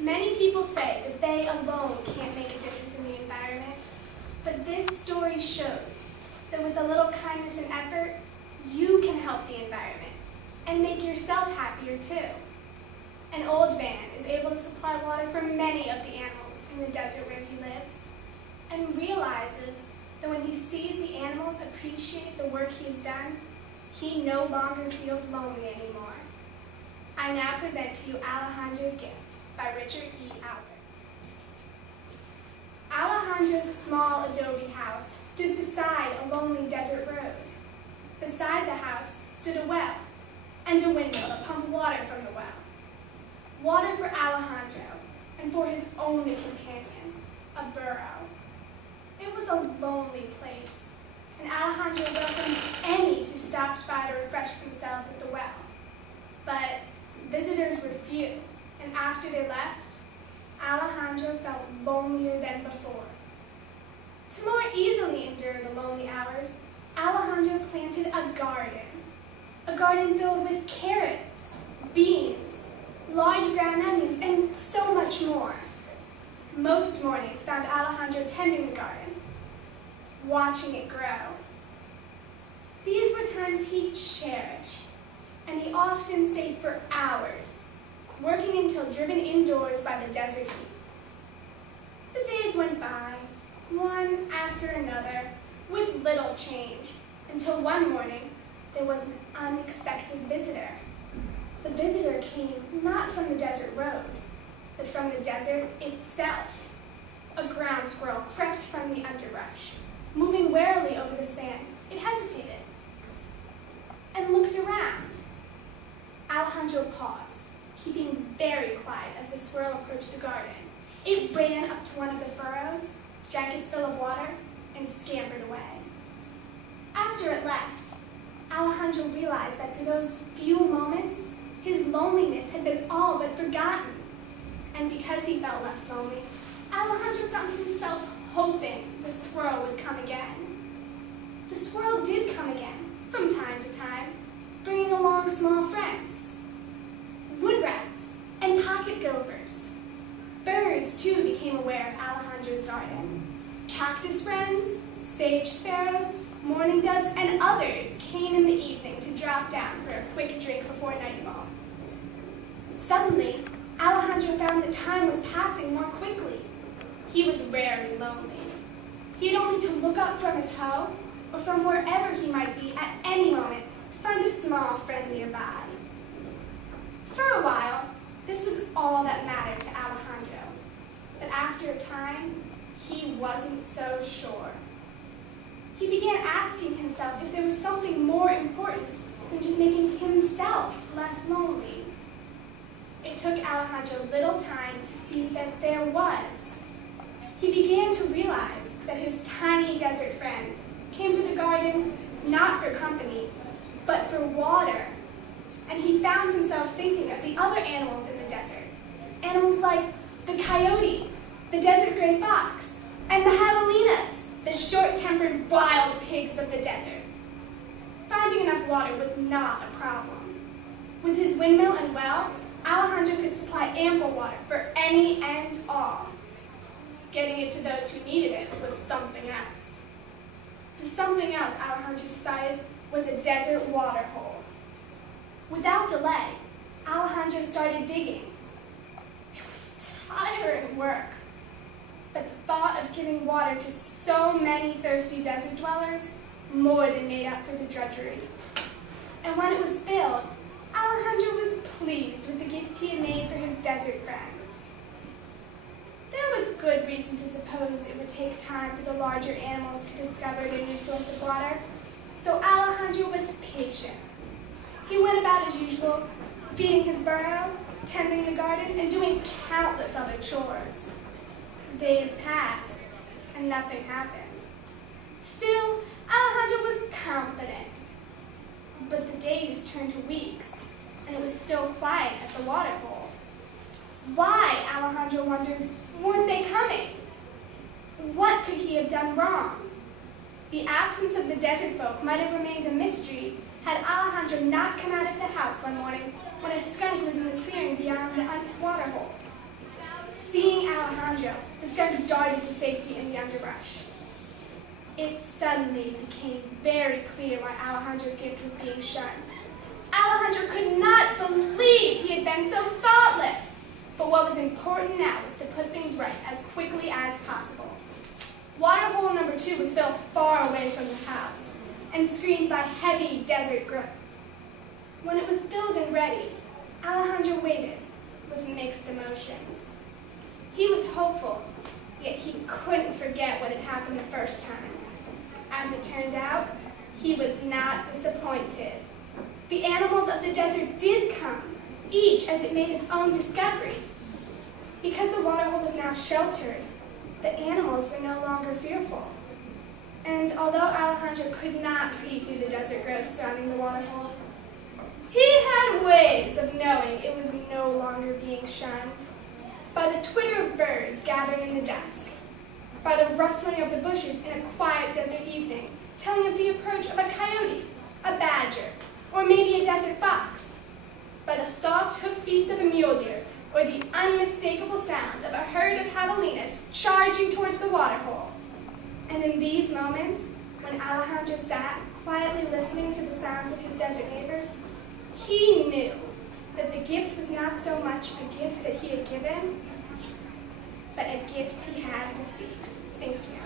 Many people say that they alone can't make a difference in the environment, but this story shows that with a little kindness and effort, you can help the environment and make yourself happier too. An old man is able to supply water for many of the animals in the desert where he lives, and realizes that when he sees the animals appreciate the work he has done, he no longer feels lonely anymore. I now present to you Alejandro's Gift by Richard E. Albert. Alejandro's small adobe house stood beside a lonely desert road. Beside the house stood a well and a window that pumped water from the well. Water for Alejandro and for his only companion, a burro. It was a lonely place, and Alejandro welcomed any who stopped by to refresh themselves at the well. But visitors were few, and after they left, Alejandro felt lonelier than before. To more easily endure the lonely hours, Alejandro planted a garden filled with carrots, beans, large brown onions, and so much more. Most mornings found Alejandro tending the garden, watching it grow. These were times he cherished, and he often stayed for hours, working until driven indoors by the desert heat. The days went by, one after another, with little change, until one morning there was an unexpected visitor. The visitor came not from the desert road, but from the desert itself. A ground squirrel crept from the underbrush. Moving warily over the sand, it hesitated and looked around. Alejandro paused, keeping very quiet as the squirrel approached the garden. It ran up to one of the furrows, drank its fill of water, and scampered away. After it left, Alejandro realized that for those few moments, his loneliness had been all but forgotten. And because he felt less lonely, Alejandro found himself hoping the squirrel would come again. The squirrel did come again, from time to time, bringing along small friends, wood rats and pocket gophers. Birds, too, became aware of Alejandro's garden. Cactus wrens, sage sparrows, mourning doves, and others came in the evening to drop down for a quick drink before nightfall. Suddenly, Alejandro found that time was passing more quickly. He was rarely lonely. He had only to look up from his hoe, or from wherever he might be at any moment, to find a small friend nearby. For a while, this was all that mattered to Alejandro. But after a time, he wasn't so sure. He began asking himself if there was something more important than just making himself less lonely. It took Alejandro little time to see that there was. He began to realize that his tiny desert friends came to the garden not for company, but for water. And he found himself thinking of the other animals in the desert. Animals like the coyote, the desert gray fox, and the javelinas, the short-tempered wild pigs of the desert. Finding enough water was not a problem. With his windmill and well, Alejandro could supply ample water for any and all. Getting it to those who needed it was something else. The something else, Alejandro decided, was a desert water hole. Without delay, Alejandro started digging. It was tiring work, but the thought of giving water to so many thirsty desert dwellers more than made up for the drudgery. And when it was filled, Alejandro was pleased with the gift he had made for his desert friends. There was good reason to suppose it would take time for the larger animals to discover their new source of water, so Alejandro was patient. He went about as usual, feeding his burro, tending the garden, and doing countless other chores. Days passed, and nothing happened. Still, Alejandro was confident. But the days turned to weeks, and it was still quiet at the water hole. Why, Alejandro wondered, weren't they coming? What could he have done wrong? The absence of the desert folk might have remained a mystery had Alejandro not come out of the house one morning when a skunk was in the clearing beyond the water hole. Alejandro, the skunk darted to safety in the underbrush. It suddenly became very clear why Alejandro's gift was being shunned. Alejandro could not believe he had been so thoughtless. But what was important now was to put things right as quickly as possible. Water hole number 2 was built far away from the house and screened by heavy desert growth. When it was filled and ready, Alejandro waited with mixed emotions. He was hopeful, yet he couldn't forget what had happened the first time. As it turned out, he was not disappointed. The animals of the desert did come, each as it made its own discovery. Because the water hole was now sheltered, the animals were no longer fearful. And although Alejandro could not see through the desert growth surrounding the water hole, he had ways of knowing it was no longer being shunned. By the twitter of birds gathering in the dusk, by the rustling of the bushes in a quiet desert evening, telling of the approach of a coyote, a badger, or maybe a desert fox, by the soft hoofbeats of a mule deer, or the unmistakable sound of a herd of javelinas charging towards the water hole. And in these moments, when Alejandro sat quietly listening to the sounds of his desert neighbors, he knew that the gift was not so much a gift that he had given, but a gift he had received. Thank you.